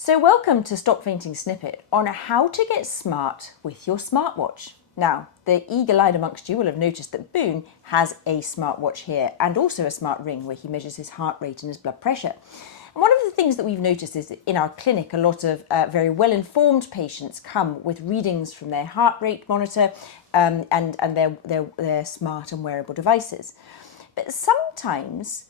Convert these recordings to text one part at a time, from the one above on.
So welcome to Stop Fainting Snippet on how to get smart with your smartwatch. Now, the eagle-eyed amongst you will have noticed that Boone has a smartwatch here and also a smart ring where he measures his heart rate and his blood pressure. And one of the things that we've noticed is that in our clinic, a lot of very well-informed patients come with readings from their heart rate monitor and their smart and wearable devices. But sometimes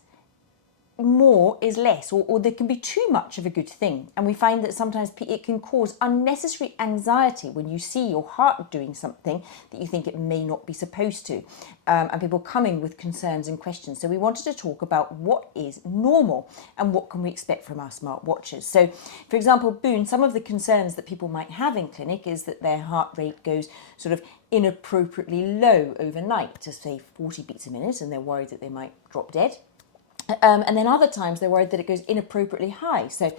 more is less, or there can be too much of a good thing. And we find that sometimes it can cause unnecessary anxiety when you see your heart doing something that you think it may not be supposed to. And people coming with concerns and questions. So we wanted to talk about what is normal and what can we expect from our smartwatches. So, for example, Boone, some of the concerns that people might have in clinic is that their heart rate goes sort of inappropriately low overnight to say 40 beats a minute, and they're worried that they might drop dead. And then other times they're worried that it goes inappropriately high. So,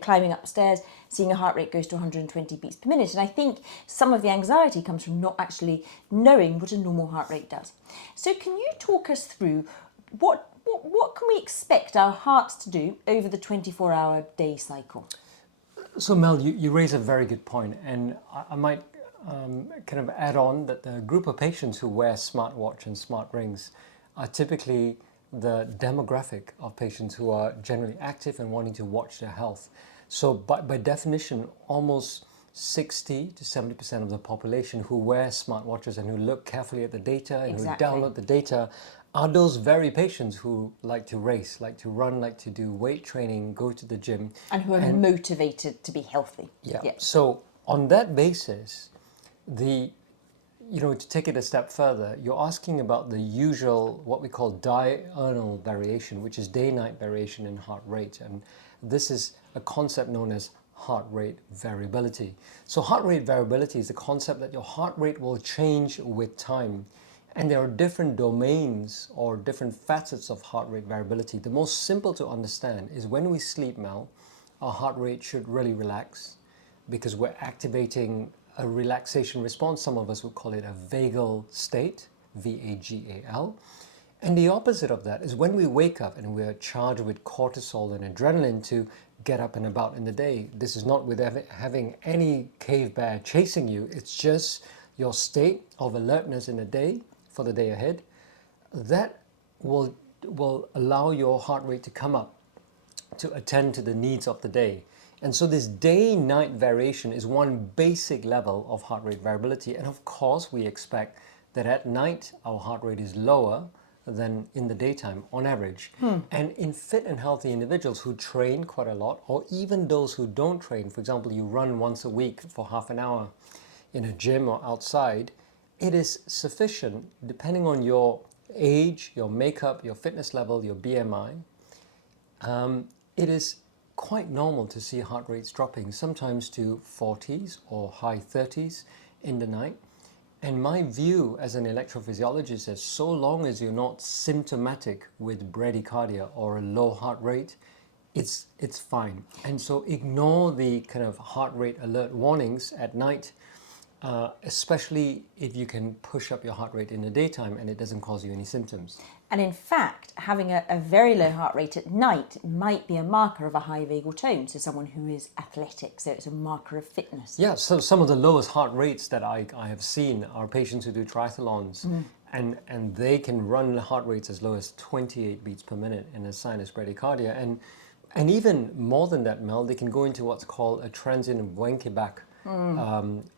climbing upstairs, seeing a heart rate goes to 120 beats per minute. And I think some of the anxiety comes from not actually knowing what a normal heart rate does. So can you talk us through what can we expect our hearts to do over the 24-hour day cycle? So Mel, you raise a very good point, and I might kind of add on that the group of patients who wear smartwatch and smart rings are typically the demographic of patients who are generally active and wanting to watch their health. So by definition, almost 60 to 70% of the population who wear smartwatches and who look carefully at the data and Exactly. who download the data are those very patients who like to race, like to run, like to do weight training, go to the gym. And who are motivated to be healthy. Yeah. So on that basis, to take it a step further, you're asking about the usual, what we call diurnal variation, which is day-night variation in heart rate. And this is a concept known as heart rate variability. So heart rate variability is the concept that your heart rate will change with time. And there are different domains or different facets of heart rate variability. The most simple to understand is when we sleep, Mel, our heart rate should really relax because we're activating a relaxation response. Some of us would call it a vagal state, V-A-G-A-L. And the opposite of that is when we wake up and we're charged with cortisol and adrenaline to get up and about in the day. This is not with having any cave bear chasing you. It's just your state of alertness in the day for the day ahead. That will allow your heart rate to come up to attend to the needs of the day. And so this day-night variation is one basic level of heart rate variability. And of course, we expect that at night, our heart rate is lower than in the daytime on average. And in fit and healthy individuals who train quite a lot, or even those who don't train, for example, you run once a week for half an hour in a gym or outside, it is sufficient, depending on your age, your makeup, your fitness level, your BMI, it is quite normal to see heart rates dropping, sometimes to 40s or high 30s in the night. And my view as an electrophysiologist is so long as you're not symptomatic with bradycardia or a low heart rate, it's fine. And so ignore the kind of heart rate alert warnings at night, especially if you can push up your heart rate in the daytime and it doesn't cause you any symptoms. And in fact, having a very low heart rate at night might be a marker of a high vagal tone, so someone who is athletic, so it's a marker of fitness. Yeah, so some of the lowest heart rates that I have seen are patients who do triathlons, and they can run heart rates as low as 28 beats per minute in a sinus bradycardia. And even more than that, Mel, they can go into what's called a transient Wenckebach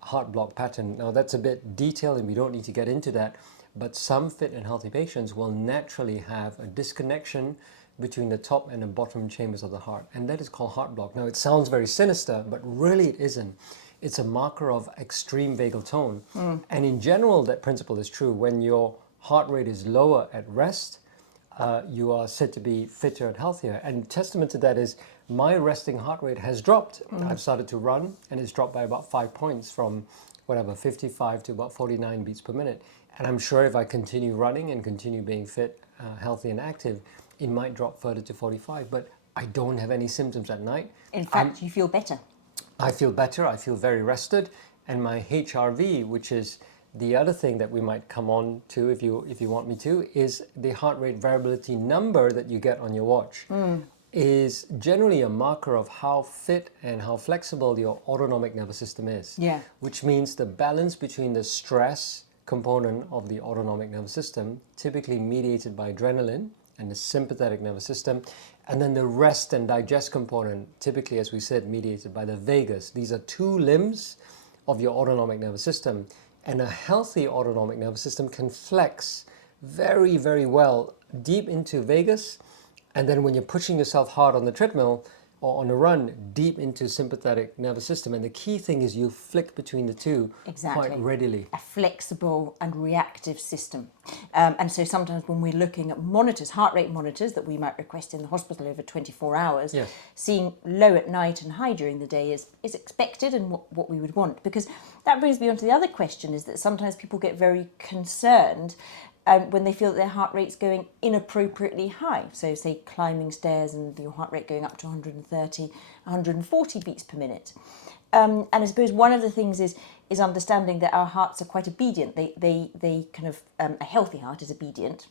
heart block pattern. Now that's a bit detailed and we don't need to get into that, but some fit and healthy patients will naturally have a disconnection between the top and the bottom chambers of the heart, and that is called heart block. Now it sounds very sinister, but really it isn't. It's a marker of extreme vagal tone. And in general, that principle is true. When your heart rate is lower at rest, you are said to be fitter and healthier. And testament to that is my resting heart rate has dropped. I've started to run and it's dropped by about 5 points from 55 to about 49 beats per minute. And I'm sure if I continue running and continue being fit, healthy and active, it might drop further to 45, but I don't have any symptoms at night. In fact, you feel better. I feel better, I feel very rested, and my HRV, which is the other thing that we might come on to if you want me to, is the heart rate variability number that you get on your watch. is generally a marker of how fit and how flexible your autonomic nervous system is. Yeah. Which means the balance between the stress component of the autonomic nervous system, typically mediated by adrenaline, and the sympathetic nervous system, and then the rest and digest component, typically, as we said, mediated by the vagus. These are two limbs of your autonomic nervous system, and a healthy autonomic nervous system can flex very, very well deep into vagus, and then when you're pushing yourself hard on the treadmill or on a run, deep into sympathetic nervous system. And the key thing is you flick between the two quite readily. A flexible and reactive system. And so sometimes when we're looking at monitors, heart rate monitors that we might request in the hospital over 24 hours, Yes. seeing low at night and high during the day is expected and what we would want. Because that brings me on to the other question, is that sometimes people get very concerned when they feel that their heart rate's going inappropriately high. So say climbing stairs and your heart rate going up to 130, 140 beats per minute. And I suppose one of the things is understanding that our hearts are quite obedient. They kind of, a healthy heart is obedient,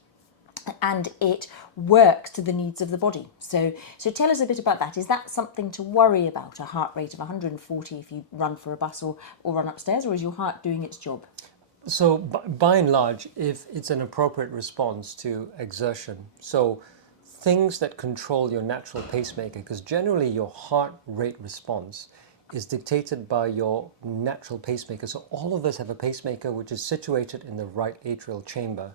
and it works to the needs of the body. So tell us a bit about that. Is that something to worry about, a heart rate of 140 if you run for a bus or run upstairs, or is your heart doing its job? So by and large, if it's an appropriate response to exertion, so things that control your natural pacemaker, because generally your heart rate response is dictated by your natural pacemaker. So all of us have a pacemaker which is situated in the right atrial chamber.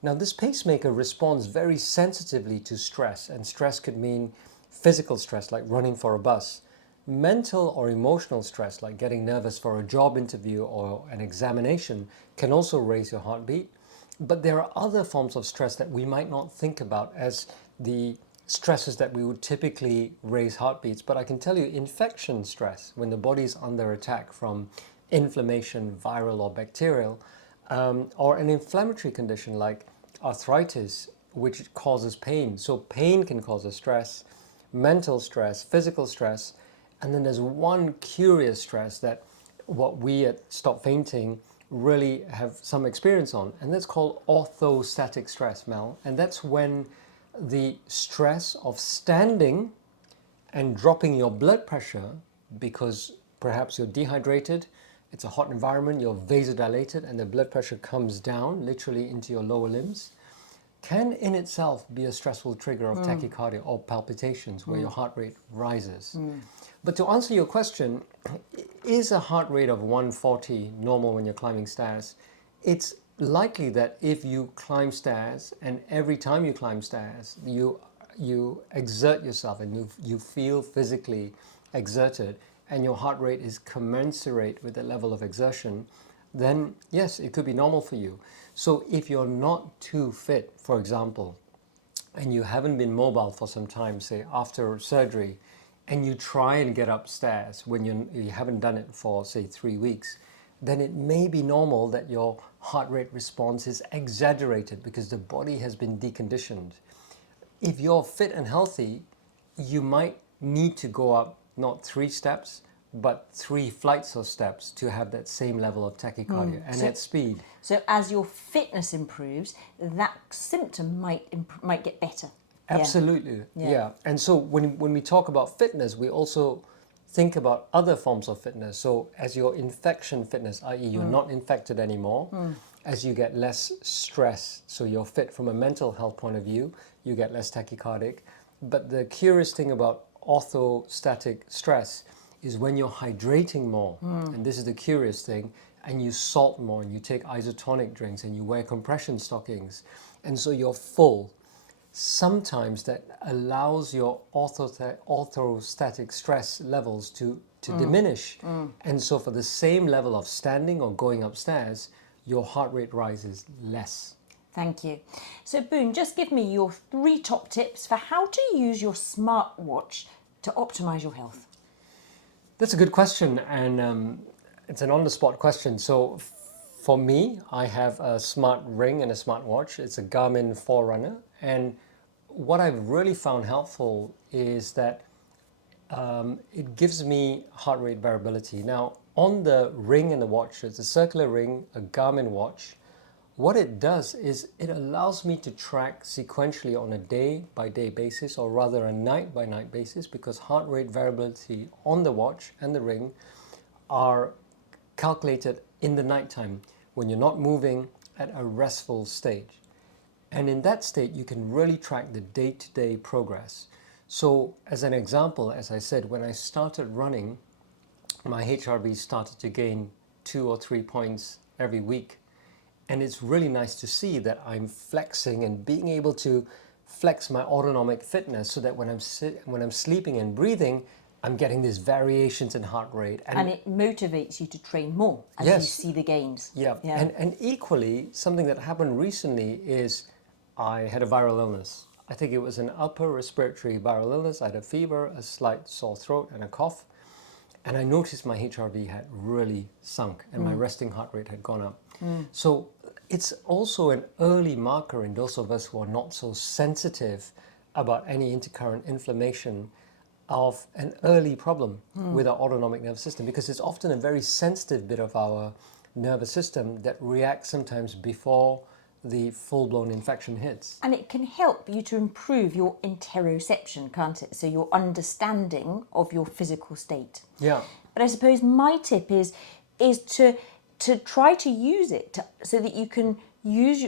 Now this pacemaker responds very sensitively to stress, and stress could mean physical stress like running for a bus. Mental or emotional stress, like getting nervous for a job interview or an examination, can also raise your heartbeat. But there are other forms of stress that we might not think about as the stresses that we would typically raise heartbeats. But I can tell you, infection stress, when the body is under attack from inflammation, viral or bacterial, or an inflammatory condition like arthritis, which causes pain. So pain can cause a stress, mental stress, physical stress. And then there's one curious stress that what we at Stop Fainting really have some experience on, and that's called orthostatic stress, Mel. And that's when the stress of standing and dropping your blood pressure because perhaps you're dehydrated, it's a hot environment, you're vasodilated, and the blood pressure comes down literally into your lower limbs, can in itself be a stressful trigger of tachycardia or palpitations where your heart rate rises. But to answer your question, is a heart rate of 140 normal when you're climbing stairs? It's likely that if you climb stairs and every time you climb stairs, you exert yourself and you feel physically exerted and your heart rate is commensurate with the level of exertion, then yes, it could be normal for you. So if you're not too fit, for example, and you haven't been mobile for some time, say after surgery, and you try and get upstairs when you haven't done it for, say, 3 weeks, then it may be normal that your heart rate response is exaggerated because the body has been deconditioned. If you're fit and healthy, you might need to go up not 3 steps, but 3 flights of steps to have that same level of tachycardia and at speed. So as your fitness improves, that symptom might get better. Absolutely, yeah. And so when we talk about fitness, we also think about other forms of fitness. So as your infection fitness, i.e. you're not infected anymore, as you get less stress, so you're fit from a mental health point of view, you get less tachycardic. But the curious thing about orthostatic stress is when you're hydrating more, and this is the curious thing, and you salt more, and you take isotonic drinks, and you wear compression stockings, and so you're full. Sometimes that allows your orthostatic stress levels to diminish. And so for the same level of standing or going upstairs, your heart rate rises less. Thank you. So Boone, just give me your 3 top tips for how to use your smartwatch to optimize your health. That's a good question, and it's an on-the-spot question. So for me, I have a smart ring and a smartwatch. It's a Garmin Forerunner, and what I've really found helpful is that it gives me heart rate variability. Now, on the ring and the watch, it's a circular ring, a Garmin watch. what it does is it allows me to track sequentially on a day-by-day basis, or rather a night-by-night basis, because heart rate variability on the watch and the ring are calculated in the nighttime when you're not moving at a restful stage. And in that state, you can really track the day-to-day progress. So as an example, as I said, when I started running, my HRV started to gain 2 or 3 points every week. And it's really nice to see that I'm flexing and being able to flex my autonomic fitness so that when I'm sleeping and breathing, I'm getting these variations in heart rate. And it motivates you to train more as you see the gains. Yeah. And equally, something that happened recently is I had a viral illness. I think it was an upper respiratory viral illness. I had a fever, a slight sore throat, and a cough. And I noticed my HRV had really sunk and my resting heart rate had gone up. So it's also an early marker in those of us who are not so sensitive about any intercurrent inflammation of an early problem with our autonomic nervous system, because it's often a very sensitive bit of our nervous system that reacts sometimes before the full-blown infection hits. And it can help you to improve your interoception, can't it? So your understanding of your physical state. Yeah. But I suppose my tip is to try to use it so that you can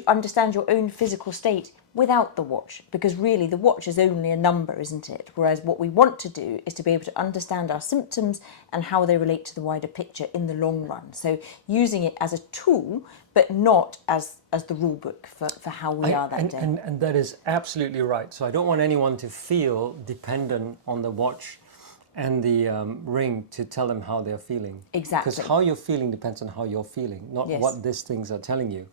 understand your own physical state without the watch, because really the watch is only a number, isn't it? Whereas what we want to do is to be able to understand our symptoms and how they relate to the wider picture in the long run. So using it as a tool, but not as the rule book for how we are that day. And that is absolutely right. So I don't want anyone to feel dependent on the watch and the ring to tell them how they're feeling. Exactly. Because how you're feeling depends on how you're feeling, not Yes. what these things are telling you.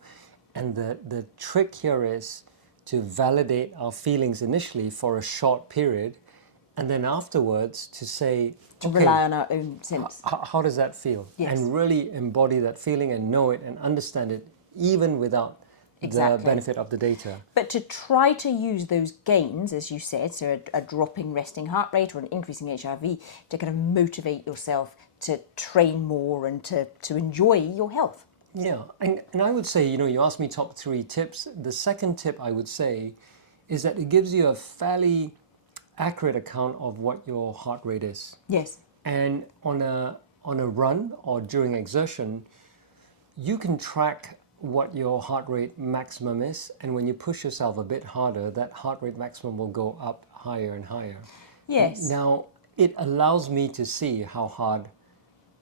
And the trick here is to validate our feelings initially for a short period, and then afterwards to say, To rely on our own sense. how does that feel? Yes. And really embody that feeling and know it and understand it, even without Exactly. the benefit of the data. But to try to use those gains, as you said, so a dropping resting heart rate or an increasing HRV, to kind of motivate yourself to train more and to enjoy your health. Yeah, and I would say, you asked me top 3 tips. The second tip I would say is that it gives you a fairly accurate account of what your heart rate is. Yes. And on a run or during exertion, you can track what your heart rate maximum is, and when you push yourself a bit harder, that heart rate maximum will go up higher and higher. Yes. Now, it allows me to see how hard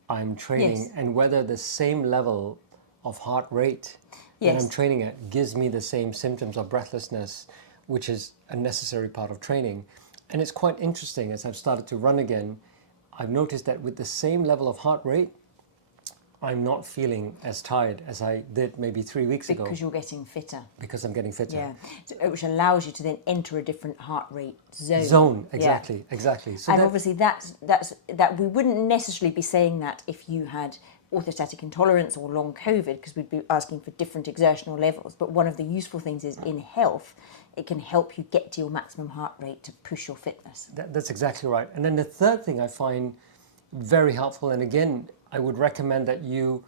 I'm training Yes. and whether the same level of heart rate that Yes. I'm training at gives me the same symptoms of breathlessness, which is a necessary part of training. And it's quite interesting, as I've started to run again, I've noticed that with the same level of heart rate, I'm not feeling as tired as I did maybe 3 weeks ago. Because you're getting fitter. Because I'm getting fitter. Yeah. So, which allows you to then enter a different heart rate zone. Exactly, Yeah. exactly. So And obviously that we wouldn't necessarily be saying that if you had orthostatic intolerance or long COVID, because we'd be asking for different exertional levels. But one of the useful things is in health, it can help you get to your maximum heart rate to push your fitness. That's exactly right. And then the third thing I find very helpful, and again, I would recommend that you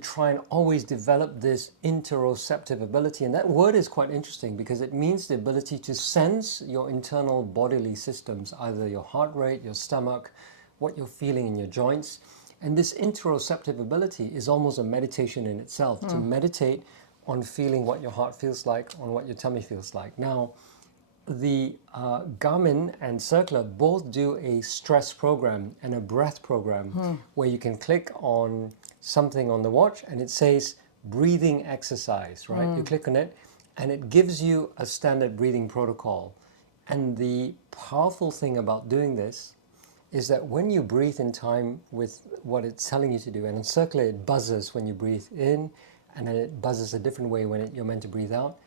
try and always develop this interoceptive ability. And that word is quite interesting because it means the ability to sense your internal bodily systems, either your heart rate, your stomach, what you're feeling in your joints. And this interoceptive ability is almost a meditation in itself, to meditate on feeling what your heart feels like, on what your tummy feels like. Now, the Garmin and Circular both do a stress program and a breath program where you can click on something on the watch and it says breathing exercise, right? You click on it and it gives you a standard breathing protocol. And the powerful thing about doing this is that when you breathe in time with what it's telling you to do, and in Circular it buzzes when you breathe in and then it buzzes a different way when you're meant to breathe out,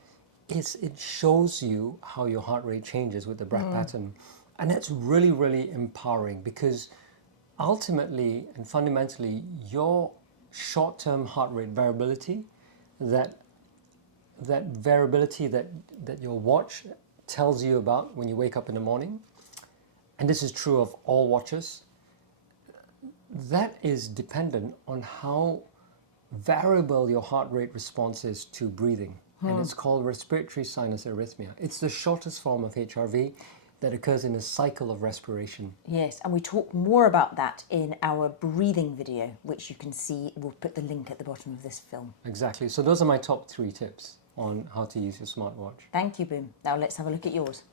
it shows you how your heart rate changes with the breath pattern. And that's really, really empowering, because ultimately and fundamentally your short-term heart rate variability, that variability that your watch tells you about when you wake up in the morning, and this is true of all watches, that is dependent on how variable your heart rate response is to breathing. And it's called respiratory sinus arrhythmia. It's the shortest form of HRV that occurs in a cycle of respiration. Yes, and we talk more about that in our breathing video, which you can see. We'll put the link at the bottom of this film. Exactly. So those are my top 3 tips on how to use your smartwatch. Thank you, Boom. Now let's have a look at yours.